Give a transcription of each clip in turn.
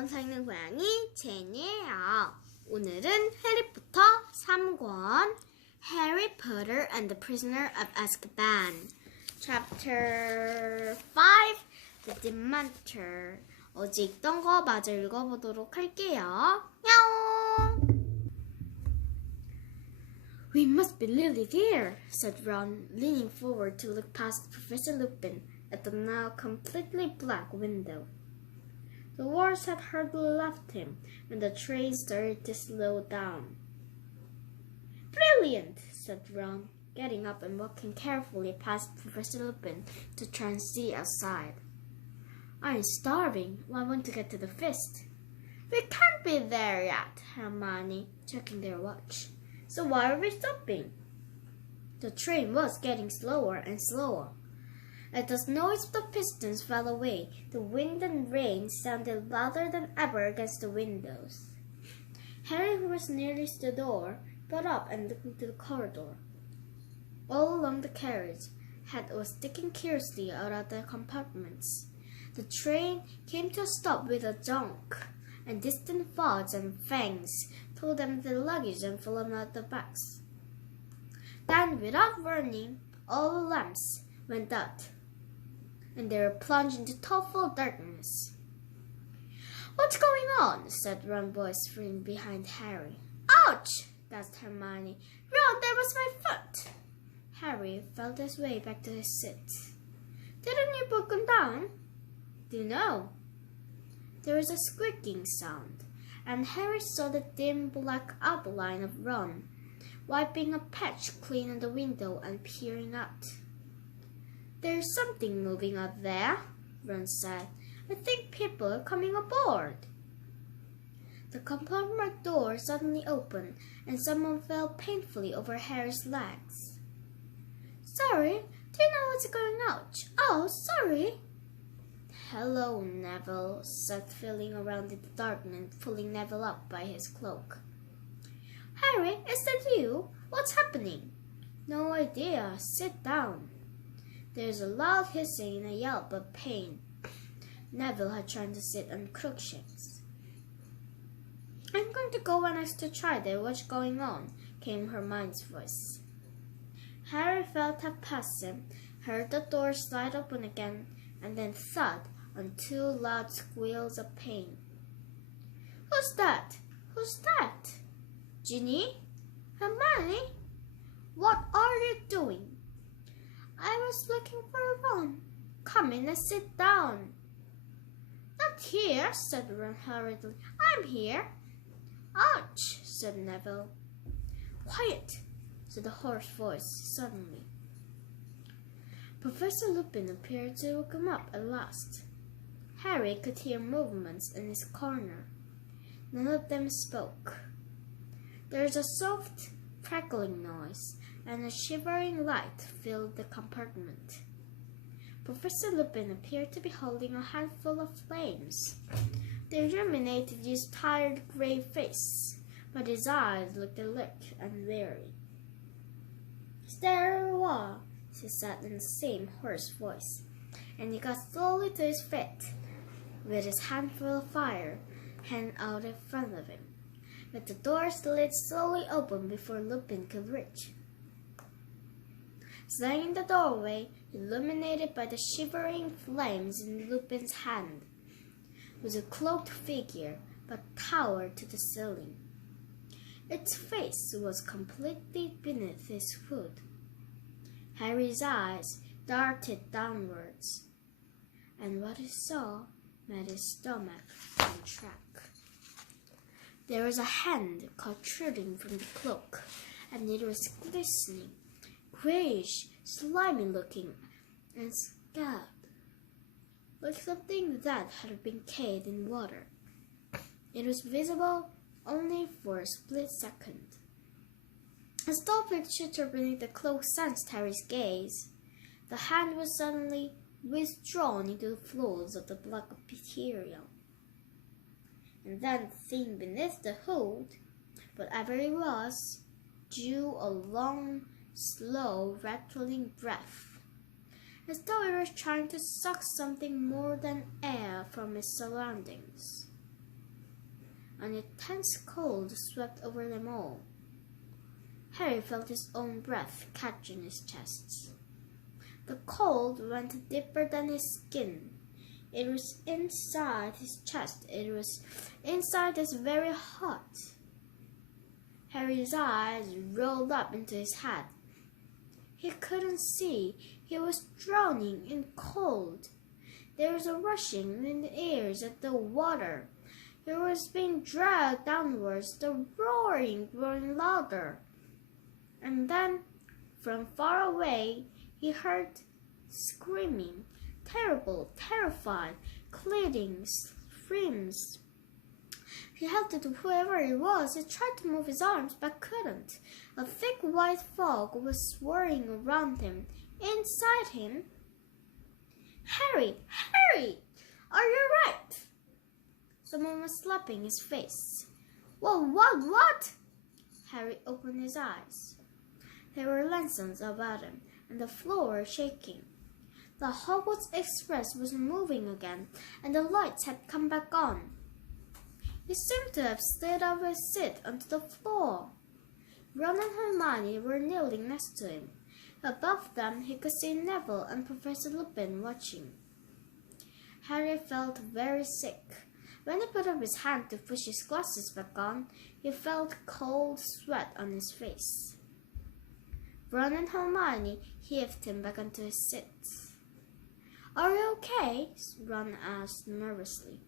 원서 읽는 고양이 제니예요. 오늘은 해리포터 3권 Harry Potter and the Prisoner of Azkaban Chapter 5 The Dementor. 어제 읽던 거 마저 읽어보도록 할게요. 야옹! We must be nearly there, said Ron, leaning forward to look past Professor Lupin at the now completely black window. The words had hardly left him when the train started to slow down. Brilliant, said Ron, getting up and walking carefully past Professor Lupin to try and see outside. I'm starving. I want to get to the feast. We can't be there yet, Hermione, checking their watch. So why are we stopping? The train was getting slower and slower. As the noise of the pistons fell away, the wind and rain sounded louder than ever against the windows. Harry, who was nearest the door, got up and looked into the corridor. All along the carriage, head was sticking curiously out of the compartments. The train came to a stop with a jonk, and distant thuds and fangs told them the luggage had fallen out of the bags. Then, without warning, all the lamps went out, and they were plunged into total darkness. What's going on? Said Ron's voice from behind Harry. Ouch! gasped Hermione. Ron, there was my foot! Harry felt his way back to his seat. Didn't you put them down? No. There was a squeaking sound, and Harry saw the dim black outline of Ron, wiping a patch clean on the window and peering out. There's something moving out there, Ron said. I think people are coming aboard. The compartment door suddenly opened, and someone fell painfully over Harry's legs. Sorry, do you know what's going on? Oh, sorry. Hello, Neville, said feeling around in the darkness and pulling Neville up by his cloak. Harry, is that you? What's happening? No idea. Sit down. There's a loud hissing and a yelp of pain. Neville had tried to sit on crookshanks. I'm going to go next to try there. What's going on? Came Hermione's voice. Harry felt half past him, heard the door slide open again, and then thud on two loud squeals of pain. Who's that? Who's that? Ginny? Hermione? What are you doing? I was looking for Ron. Come in and sit down. Not here, said Ron hurriedly. I'm here. Ouch, said Neville. Quiet, said the hoarse voice suddenly. Professor Lupin appeared to wake him up at last. Harry could hear movements in his corner. None of them spoke. There was a soft, crackling noise, and a shivering light filled the compartment. Professor Lupin appeared to be holding a handful of flames. They illuminated his tired gray face, but his eyes looked alert and weary. There he was, he said in the same hoarse voice, and he got slowly to his feet, with his handful of fire hanging out in front of him. But the door slid slowly open before Lupin could reach. Standing in the doorway, illuminated by the shivering flames in Lupin's hand, was a cloaked figure that towered to the ceiling. Its face was completely beneath his hood. Harry's eyes darted downwards, and what he saw made his stomach contract. There was a hand protruding from the cloak, and it was glistening, grayish, slimy-looking, and scabbed, like something that had been bathed in water. It was visible only for a split second. As the picture beneath the cloak sensed Harry's gaze, the hand was suddenly withdrawn into the folds of the black material. And then the thing beneath the hood, whatever it was, drew a long, slow, rattling breath, as though it was trying to suck something more than air from its surroundings. and a tense cold swept over them all. Harry felt his own breath catching his chest. The cold went deeper than his skin. It was inside his chest. It was inside his very heart. Harry's eyes rolled up into his head. He couldn't see. He was drowning in cold. There was a rushing in the ears at the water. He was being dragged downwards, the roaring growing louder. And then, from far away, he heard screaming, terrible, terrified, pleading screams. He held to whoever it was. He tried to move his arms, but couldn't. A thick white fog was swirling around him. Inside him, Harry! Harry! Are you right? Someone was slapping his face. Whoa, what? Harry opened his eyes. There were lanterns about him, and the floor shaking. The Hogwarts Express was moving again, and the lights had come back on. He seemed to have slid off his seat onto the floor. Ron and Hermione were kneeling next to him. Above them, he could see Neville and Professor Lupin watching. Harry felt very sick. When he put up his hand to push his glasses back on, he felt cold sweat on his face. Ron and Hermione heaved him back onto his seat. Are you okay? Ron asked nervously.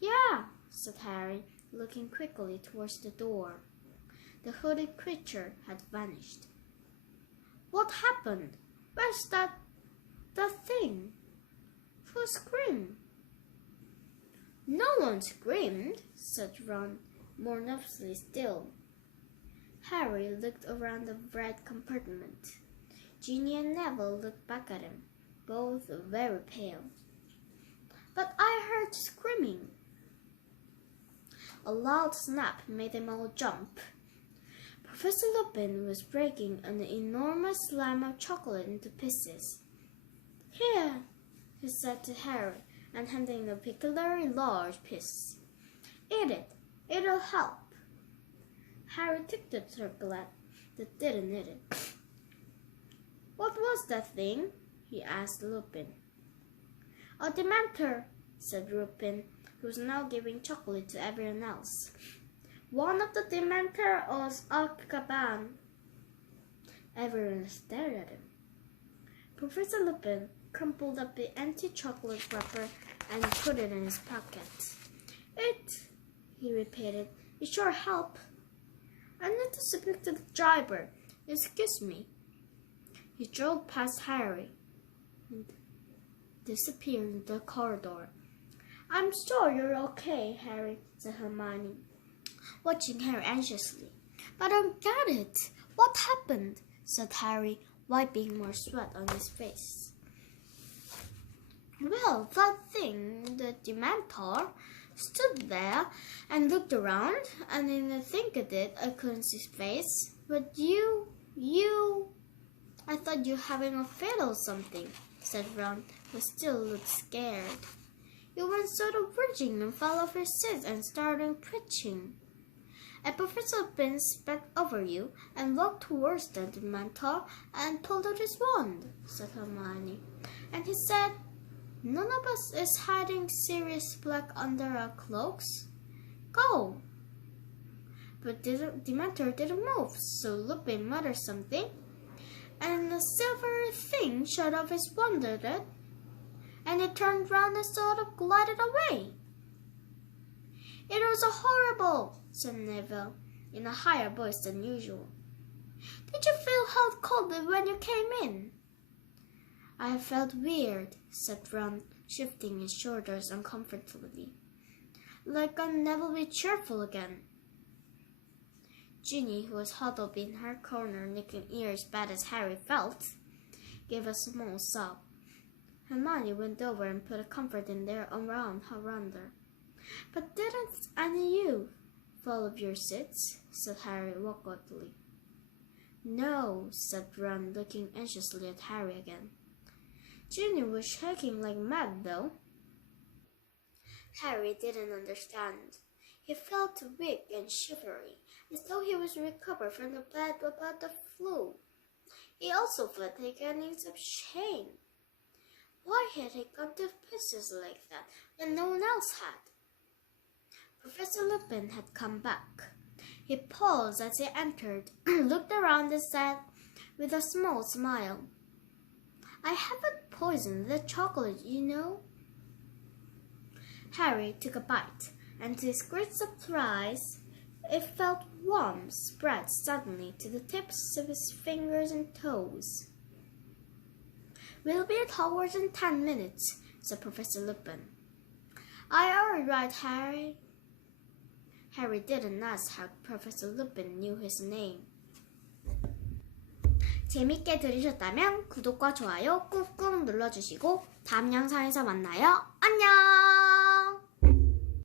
Yeah, said Harry, looking quickly towards the door. The hooded creature had vanished. What happened? Where's that thing? Who screamed? No one screamed, said Ron, more nervously still. Harry looked around the red compartment. Ginny and Neville looked back at him, both very pale. But I heard screaming. A loud snap made them all jump. Professor Lupin was breaking an enormous slime of chocolate into pieces. Here, he said to Harry, and handing a particularly large piece. Eat it. It'll help. Harry took the chocolate, but didn't eat it. What was that thing? He asked Lupin. A Dementor, said Lupin, who was now giving chocolate to everyone else. One of the Dementor was Azkaban. Everyone stared at him. Professor Lupin crumpled up the empty chocolate wrapper and put it in his pocket. It, he repeated, it sure helped. I need to speak to the driver. Excuse me. He drove past Harry and disappeared in the corridor. I'm sure you're okay, Harry, said Hermione, watching Harry anxiously. But I don't get it. What happened? Said Harry, wiping more sweat on his face. Well, that thing, the Dementor, stood there and looked around, and in the think of it, I couldn't see his face. But you, I thought you were having a fit or something, said Ron, who still looked scared. You went sort of bridging and fell off your seat and started preaching. A Professor Lupin sped over you and walked towards the Dementor and pulled out his wand, said Hermione. And he said, none of us is hiding Sirius Black under our cloaks. Go. But the Dementor didn't move, so Lupin muttered something, and a silvery thing shot off his wand at it, and it turned round and sort of glided away. It was horrible, said Neville, in a higher voice than usual. Did you feel hot cold when you came in? I felt weird, said Ron, shifting his shoulders uncomfortably. Like I'll never be cheerful again. Ginny, who was huddled in her corner, licking ears bad as Harry felt, gave a small sob. Hermione went over and put a comforting there around her. But didn't any of you fall off your seats? Said Harry awkwardly. No, said Ron, looking anxiously at Harry again. Ginny was shaking like mad, though. Harry didn't understand. He felt weak and shivery, as though he was recovered from the bad about the flu. He also felt a feeling of shame. Why had he gone to pieces like that when no one else had? Professor Lupin had come back. He paused as he entered, looked around and said, with a small smile, "I haven't poisoned the chocolate, you know." Harry took a bite, and to his great surprise, it felt warm spread suddenly to the tips of his fingers and toes. "We'll be at Hogwarts in 10 minutes, said Professor Lupin. "Aye, all right, Harry." Harry didn't ask how Professor Lupin knew his name. 재밌게 들으셨다면 구독과 좋아요 꾹꾹 눌러주시고 다음 영상에서 만나요. 안녕!